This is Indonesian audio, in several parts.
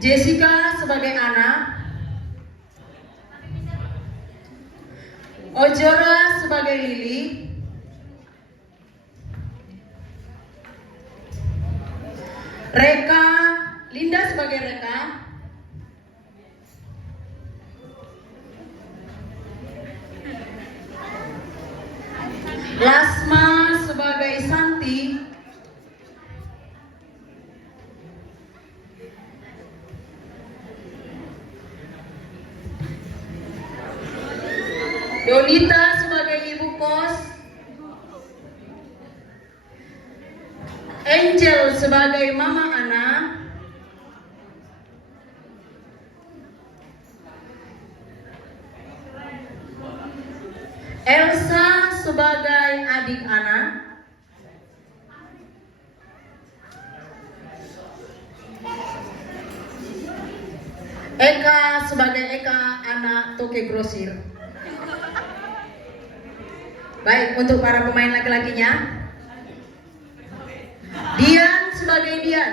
Jessica sebagai Ana, Ojora sebagai Lili, Linda sebagai Reka, Lasma sebagai Santi, Donita sebagai ibu kos, Angel sebagai mama Ana, Elsa sebagai adik Ana, Eka sebagai anak Toke Grosir. Baik, untuk para pemain laki-lakinya, Dian sebagai Dian,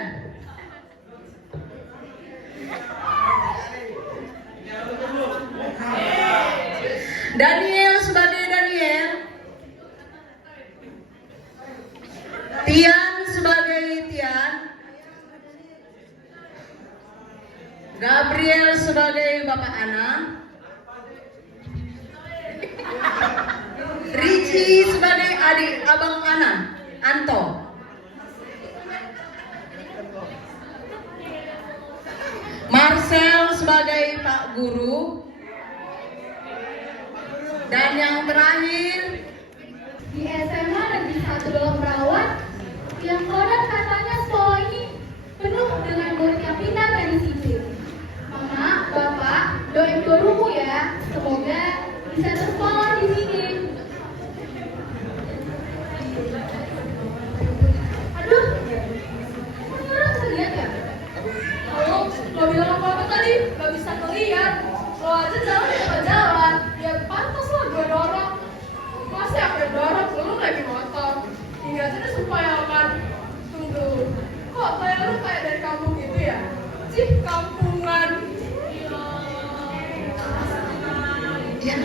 Daniel sebagai Daniel, Tian sebagai Tian, Gabriel sebagai bapak Ana, Ricci sebagai adik abang Ana, Anto, Marcel sebagai Pak Guru, dan yang terakhir di SMA Negeri 1 Dolok Merawat yang konon katanya sekolah ini penuh dengan murid yang pintar dan disiplin. Mama, Bapak, doain gurumu ya, semoga bisa bersekolah di sini. Aduh, orang bisa lihat ya? Kalau nggak bilang apa-apa tadi, nggak bisa ngeliat. Kalau aja jalan ya nggak jalan, ya pantas lah gue dorong. Masih aku yang dorong, lu lagi motor. Hingga sini supaya akan tunggu. Kok kayak lu kayak dari kampung gitu ya? Cih, kampungan. ya.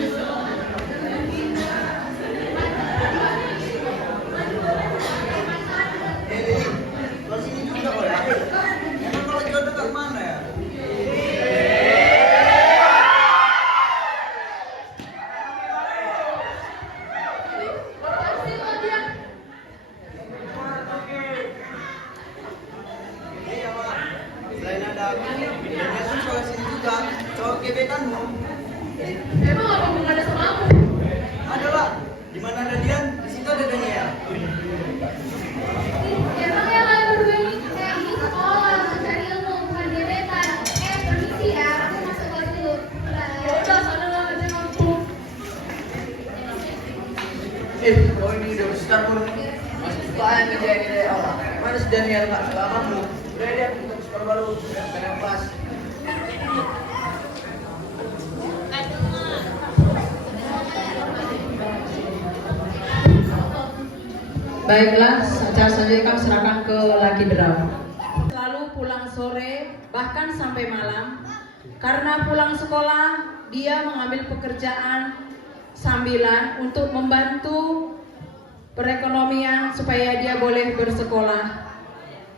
Kalau sini juga kok ya. Emang kalau jodoh ke mana ya? Iya Pak. Selain ada aku, dan Yesus kalau sini juga cowok gebetanmu. Emang apa hubungannya sama aku? Ada Pak. Di mana ada Dian, di situ ada Daniel. Emangnya kalian berdua ini kayak ini sekolah, mencari ilmu, bukan gebetan. Permisi ya, aku masuk kelas dulu. Ya udah, sana lah aja ngampung. Oh ini udah besar pun. Masih suka yang gede-gede orang. Mana si Daniel nggak selama mu? Udah dia kita sekolah baru, pengen kelas. Baiklah, acara selanjutnya kami serahkan ke Lucky Drum. Selalu pulang sore, bahkan sampai malam. Karena pulang sekolah, dia mengambil pekerjaan sambilan untuk membantu perekonomian supaya dia boleh bersekolah.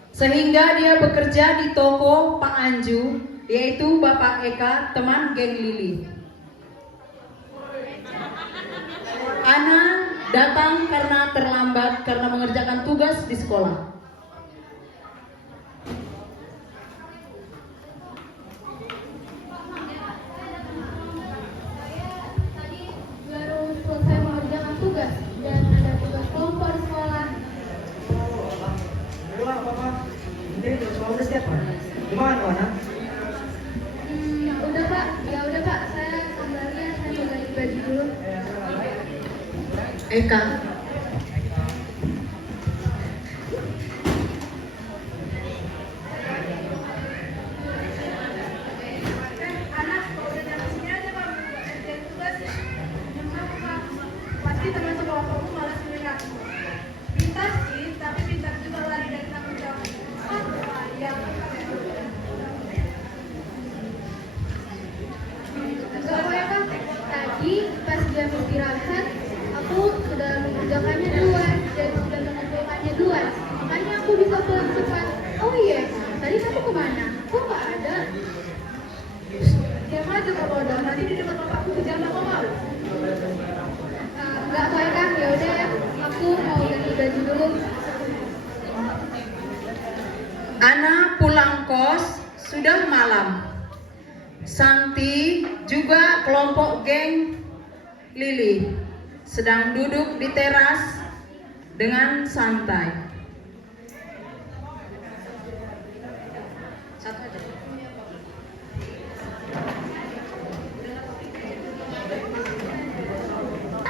Sehingga dia bekerja di toko Pak Anju, yaitu Bapak Eka, teman geng Lili. Ana datang karena terlambat karena mengerjakan tugas di sekolah. Tadi baru selesai mengerjakan tugas dan ada tugas kelompok di sekolah. Udah Papa. Ini udah sekolah udah siap Pak. Gimana Wana? Udah Pak, ya udah Pak, saya kabarnya saya mau ganti baju dulu. Eka, Anak, kalau udah nyampe sini aja Pak, kerjain tugas. Pasti teman sekolah kamu malas melihat. Pintar sih, tapi pintar juga lari dari tanggung jawab. Iya. pulang kos, sudah malam. Santi juga kelompok geng Lili sedang duduk di teras dengan santai. Satu aja.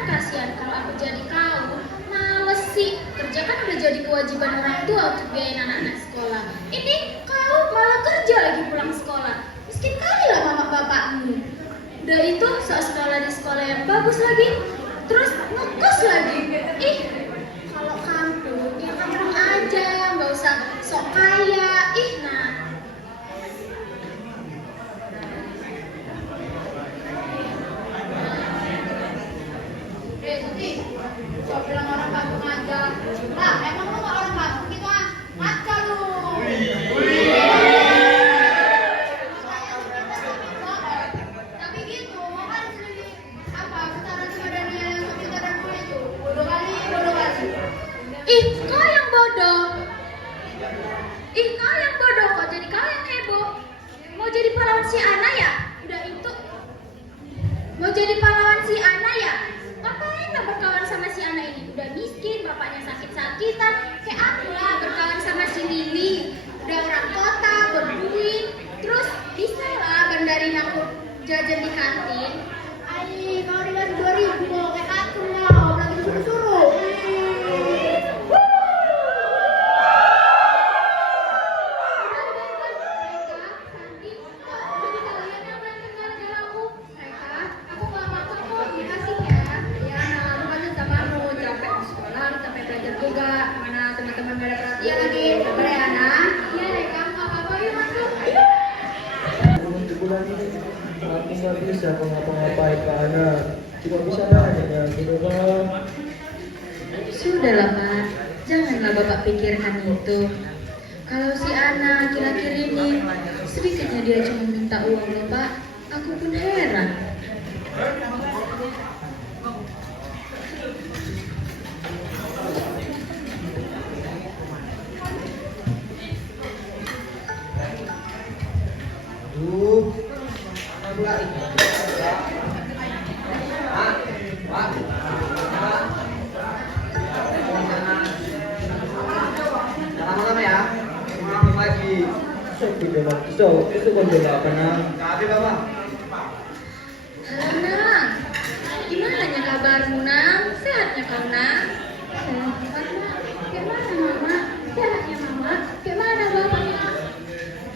Kasihan kalau aku jadi kau. Males sih, kerja kan udah jadi kewajiban orang tua untuk biayain anak-anak sekolah. Ini kau malah kerja lagi pulang sekolah. Miskin kali lah mama bapakmu. Udah itu sok sekolah di sekolah yang bagus lagi, terus ngekos lagi. Ih, kalau kampung ya kampung aja, nggak usah sok kaya. Ih, nah. Tuti, kau bilang orang kampung aja. Lah, emang lu nggak orang kampung gitu ah? Ngaca lu. Tapi gitu, mau kan sendiri apa? Secara sebenarnya yang kita dan gue itu bodoh kali. Ih, kau yang bodoh. Ih, kau yang bodoh kok jadi kau yang heboh. Mau jadi pahlawan si Ana ya? Udah itu. Mau jadi pahlawan si Ana ya? Ngapain lah berkawan sama si Ana ini? Udah miskin, bapaknya sakit-sakitan. Kayak aku lah berkawan sama si Lili. Udah orang kota, berduit. Terus bisa lah bandarin aku jajan di kantin. Ay, kau dikasih 2.000 mau kayak aku lah, lagi suruh-suruh. Untuk bulan ini aku nggak bisa ngapa-ngapain ke anak, cuma bisa nanya gitu bang. Sudahlah Pak, janganlah Bapak pikirkan itu. Kalau si Ana akhir-akhir ini sedikitnya dia cuma minta uang loh Pak, aku pun heran. Aduh, aku lari. Lama-lama ya. Maaf lagi. Itu konten apa nang? Tapi Bapak. Halo Nang, gimana kabarmu Nang? Sehatnya kau Nang? Sehat, Mak. Gimana Mama? Sehatnya Mama? Gimana Bapaknya?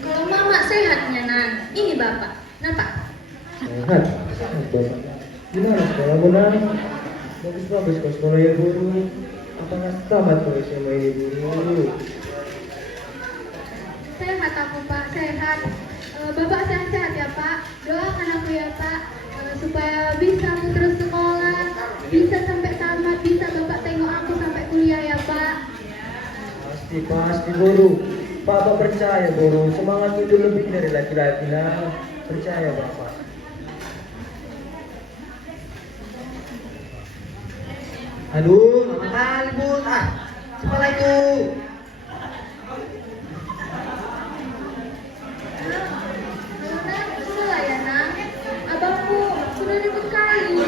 Kalau Mama sehatnya Nang, ini Bapak. Nampak? Sehat, sehat bapak. Gimana sekolahmu nang? Bagus-bagus kau sekolah ya guru. Apa nggak tamat kau SMA ini guru? Sehat aku Pak, sehat. Bapak sehat-sehat ya Pak. Doakan aku ya Pak, supaya bisa aku terus sekolah, bisa sampai tamat, bisa Bapak tengok aku sampai kuliah ya Pak. Pasti guru. Bapak percaya guru, semangat itu lebih dari laki-laki nah. Percaya bapak. Aduh, lama kali Bun. Sekolah itu. Sudah ya Nang, abangku sudah ribut kali.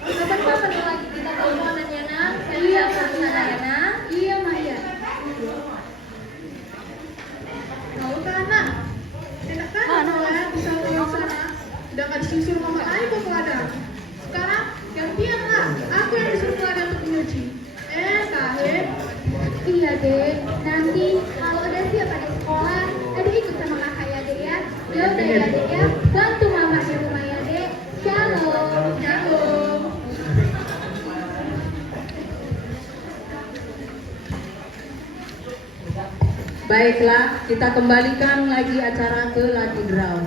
Kapan-kapan lagi kita teleponan ya Nang? Iya, sana ya Nang. Iya Maya. Nggak usah anak. Enak kan saya bisa pulang sana. Udah nggak disusul mama lagi ke ladang. Sekarang gantian lah. Aku yang disuruh ke ladang untuk nyuci. Kahit. Iya dek, nanti kalau udah siap ada sekolah, ada ikut sama kakak ya dek ya. Ya udah ya dek ya, bantu mama di rumah ya dek. Shalom. Shalom. Baiklah, kita kembalikan lagi acara ke Lucky Draw.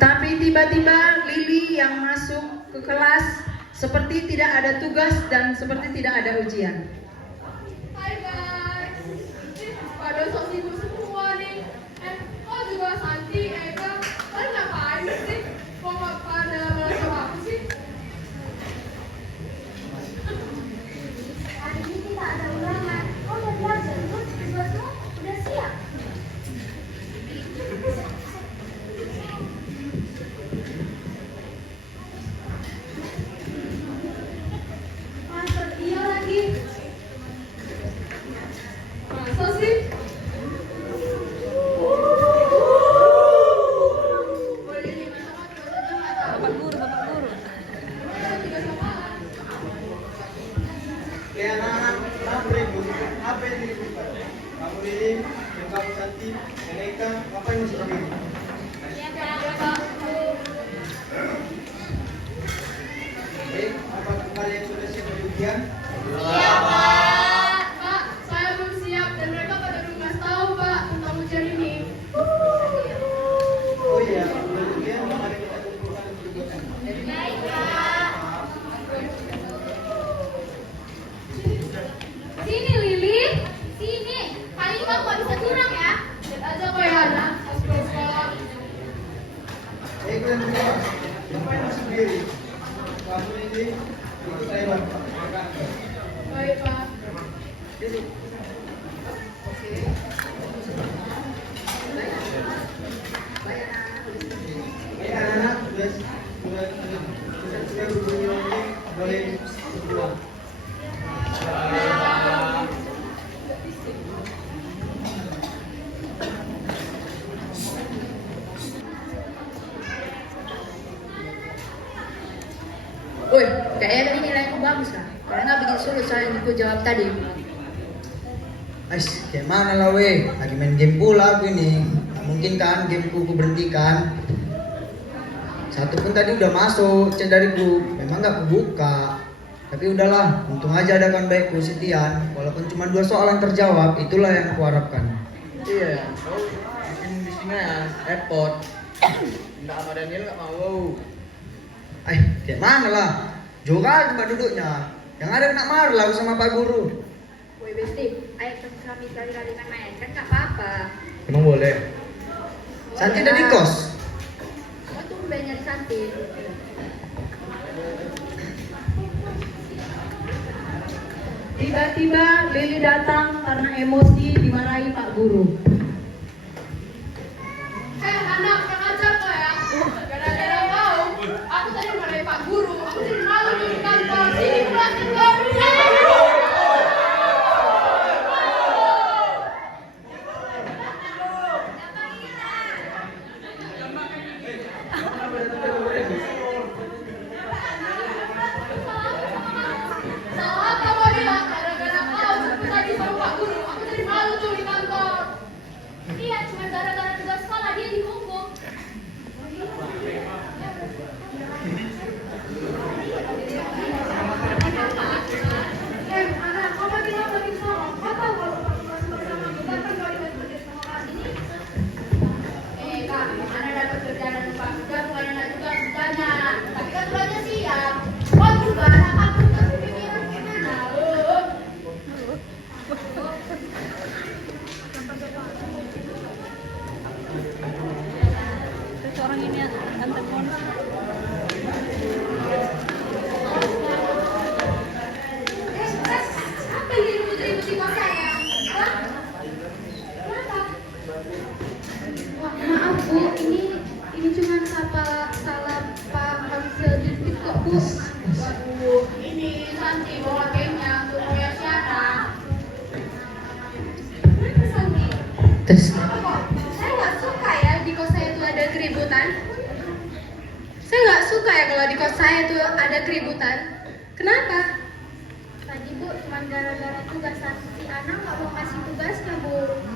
Tapi tiba-tiba Lili yang masuk ke kelas seperti tidak ada tugas dan seperti tidak ada ujian. Hai guys. Pada sok sibuk semua nih. Kok juga Santi, Baik, Pak. Woi, kayaknya tadi nilaiku bagus lah. Karena nggak bikin sulit soal yang aku jawab tadi. Ais, kayak mana lah weh? Lagi main game pula aku ini. Nggak mungkin kan gameku ku berhentikan. Satu pun tadi udah masuk chat dari grup. Memang nggak aku buka. Tapi udahlah, untung aja ada kawan baikku Setian. Walaupun cuma 2 soal yang terjawab, itulah yang aku harapkan. Iya, kau bikin di sini ya, repot. Nggak sama Daniel nggak mau. Kayak mana lah? Juga tempat duduknya. Yang ada kena marah lah aku sama Pak Guru. Woi Besti, ayo kami kali-kali main kan nggak apa-apa. Emang boleh? Santi udah di kos? Kamu tuh banyak Santi. Tiba-tiba Lili datang karena emosi dimarahi Pak Guru. Anak, kurang ajar kau ya. Gara-gara kau, aku tadi dimarahi Pak Guru. Aku jadi malu di kantor. Sini berlatih kau. Salah kamu bilang, gara-gara kau jemput tadi sama Pak Guru. Aku jadi malu tuh di kantor. Iya, cuma gara-gara tugas sekolah dia dihukum. Anak, kamu bilang lagi sama. Kau tahu kalau Pak Guru bersama aku, bahkan kau dibantu sama kelas ini. Kak, anak dapat kerjaan dari Pak juga, bukan anak juga tanya. Tapi kan tugasnya siap. Kau juga anak aku tapi pikiran gimana? Apa yang diribut-ribut di kos saya? Hah? Kenapa? Wah, maaf Bu, ini cuma salah Pak Hamzah dikit kok Bu. Waduh, ini Santi bawa gengnya untuk ngoyak Siana. Kenapa Santi? Tes. Saya nggak suka ya di kos saya tuh ada keributan. Saya nggak suka ya kalau di kos saya tuh ada keributan. Kenapa? Tadi Bu, cuma gara-gara tugas si anak nggak mau kasih tugasnya Bu.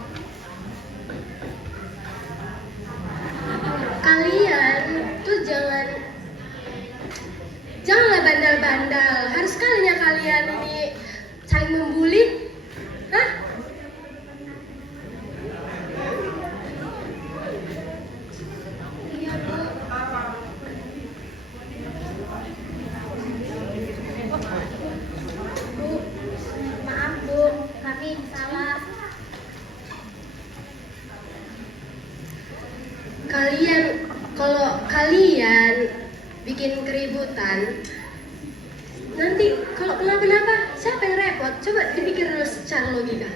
Kalian tuh janganlah bandal-bandal. Harus kalinya kalian ini saling membuli. Hah? Iya Bu. Bu, maaf Bu, kami salah. Kalau kalian bikin keributan, nanti kalau kenapa-napa, siapa yang repot? Coba dipikir dulu secara logika.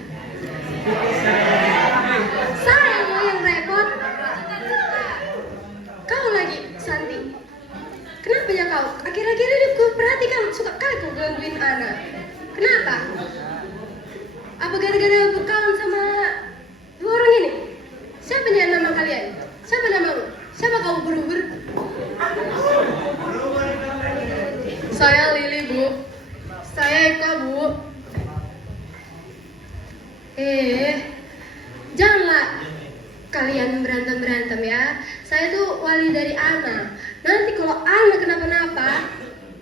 Saya loh yang repot. Kau lagi, Santi. Kenapa ya kau? Akhir-akhir ini gue perhatikan suka kali kau gangguin anak. Kenapa? Apa gara-gara berkawan sama 2 orang ini? Siapa nih nama kalian? Siapa namamu? Siapa kau berubur? Saya Lili Bu. Saya Eka Bu. Janganlah kalian berantem ya. Saya tuh wali dari Ana. Nanti kalau Ana kenapa-napa,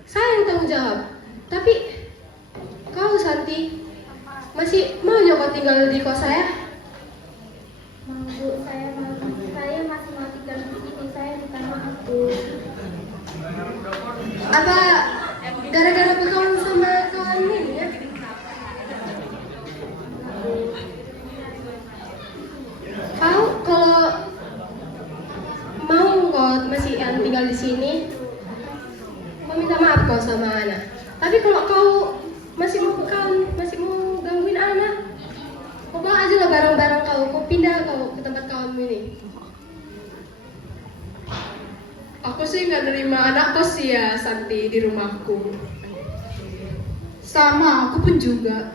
saya yang tanggung jawab. Tapi kau Santi masih mau kau tinggal di kos saya? Mau Bu, saya masih mau tinggal di sini, saya bukan mau Bu. Apa gara-gara berkawan sama kawan ini ya? Kau kalau mau kos buat masih yang tinggal di sini. Kau minta maaf kau sama Ana. Tapi kalau kau masih mau gangguin Ana, kau bawa aja lah barang-barang kau pindah kau ke tempat kamu ini. Aku sih nggak nerima anak kos ya, Santi, di rumahku. Sama, aku pun juga.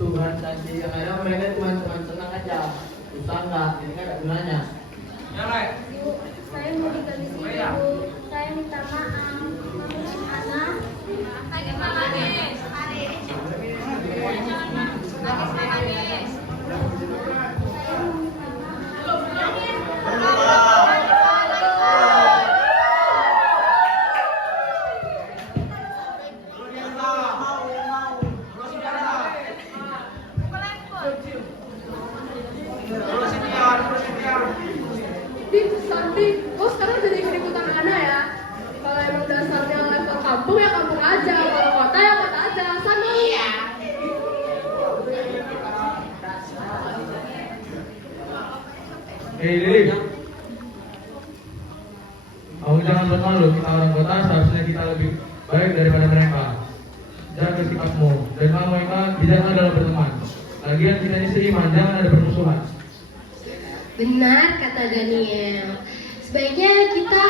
Tuhan Santi, yang ada mereka cuma senang aja. Susah nggak, ini kan ada gunanya. Bu, saya mau tinggal di sini, Bu. Saya minta maaf. Anak. Santi, kau sekarang jadi ikut-ikutan Ana ya. Kalau emang dasarnya level kampung ya kampung aja, kalau kota ya kota aja, sama. Iya. Lili, kamu jangan bermalu, kita orang kota seharusnya kita lebih baik daripada mereka. Jaga sikapmu, dan kamu ingat, bijaklah dalam berteman. Lagian kita ini seiman, jangan ada permusuhan. Benar kata Daniel. Sebaiknya kita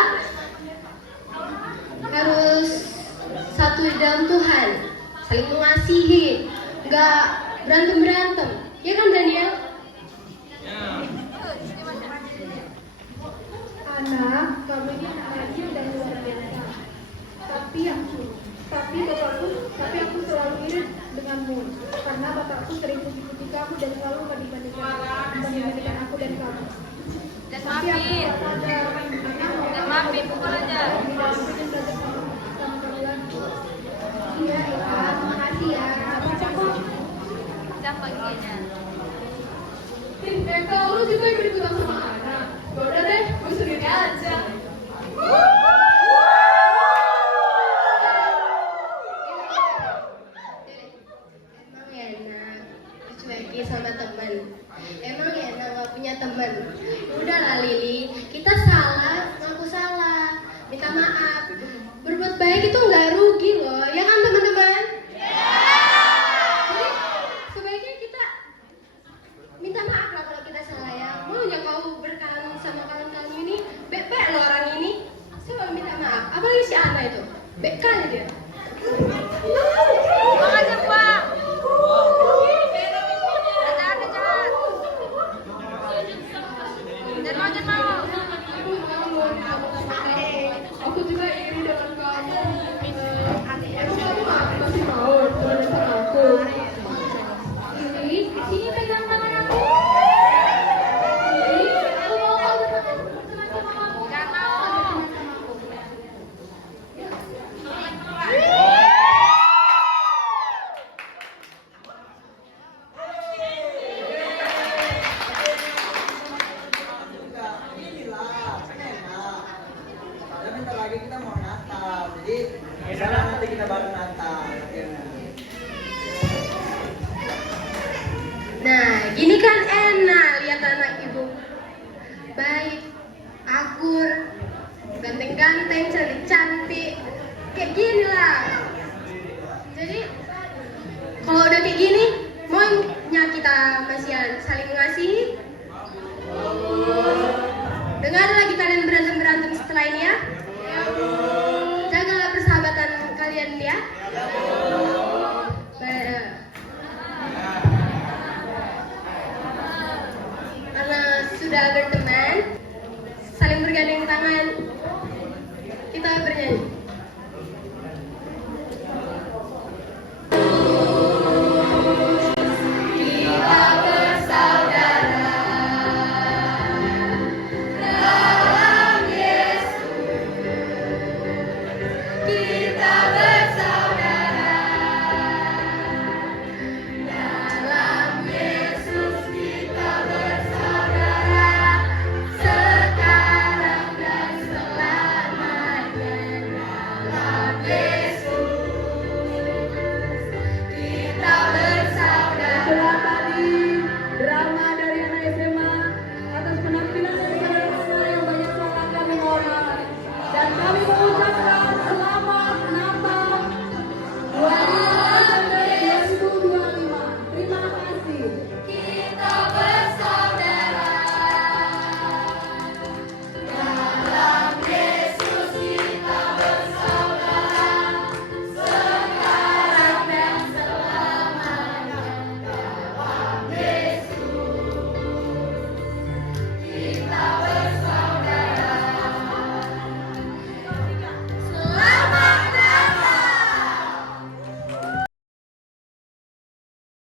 harus satu di dalam Tuhan, saling mengasihi, nggak berantem. Ya kan Daniel? Anak, kamu ini rajin dan luar biasa. Tapi aku selalu iri denganmu, karena bapakku sering puji-puji kamu dan selalu membandingkan aku dan kamu. Tapi aku tak sadar, anak pukul aja. Iya, Eka, makasih ya. Apa-apa kok. Eka, lu juga ikut-ikutan sama Ana. Yaudah deh, gue sendiri aja. Emang enak dicuekin sama temen. Emang enak gak punya temen. Udahlah Lili, kita salah, ngaku salah, minta maaf. Berbuat baik itu nggak rugi loh, ya kan teman-teman? Jadi sebaiknya kita minta maaf lah kalau kita salah ya. Mau ya kau berkawan sama kawan kamu ini, bek loh orang ini. Coba minta maaf, apalagi si Ana itu, bek kali dia. Makasih, Pak. Aku juga iri dengan kamu. Emang kamu masih mau temenan sama aku? Lili, sini pegang tangan aku. Lili, aku mau kau berteman sama kamu. Jangan mau. Bentar lagi kita mau Natal, jadi misalnya nanti kita bareng Natal. Nah, gini kan enak lihat anak ibu. Baik, akur, ganteng-ganteng, cantik-cantik. Kayak gini lah. Jadi, kalau udah kayak gini, maunya kita masih saling mengasihi. Dengar lagi kalian berantem-berantem setelah ini ya. Jagalah persahabatan kalian ya. Karena sudah bertemu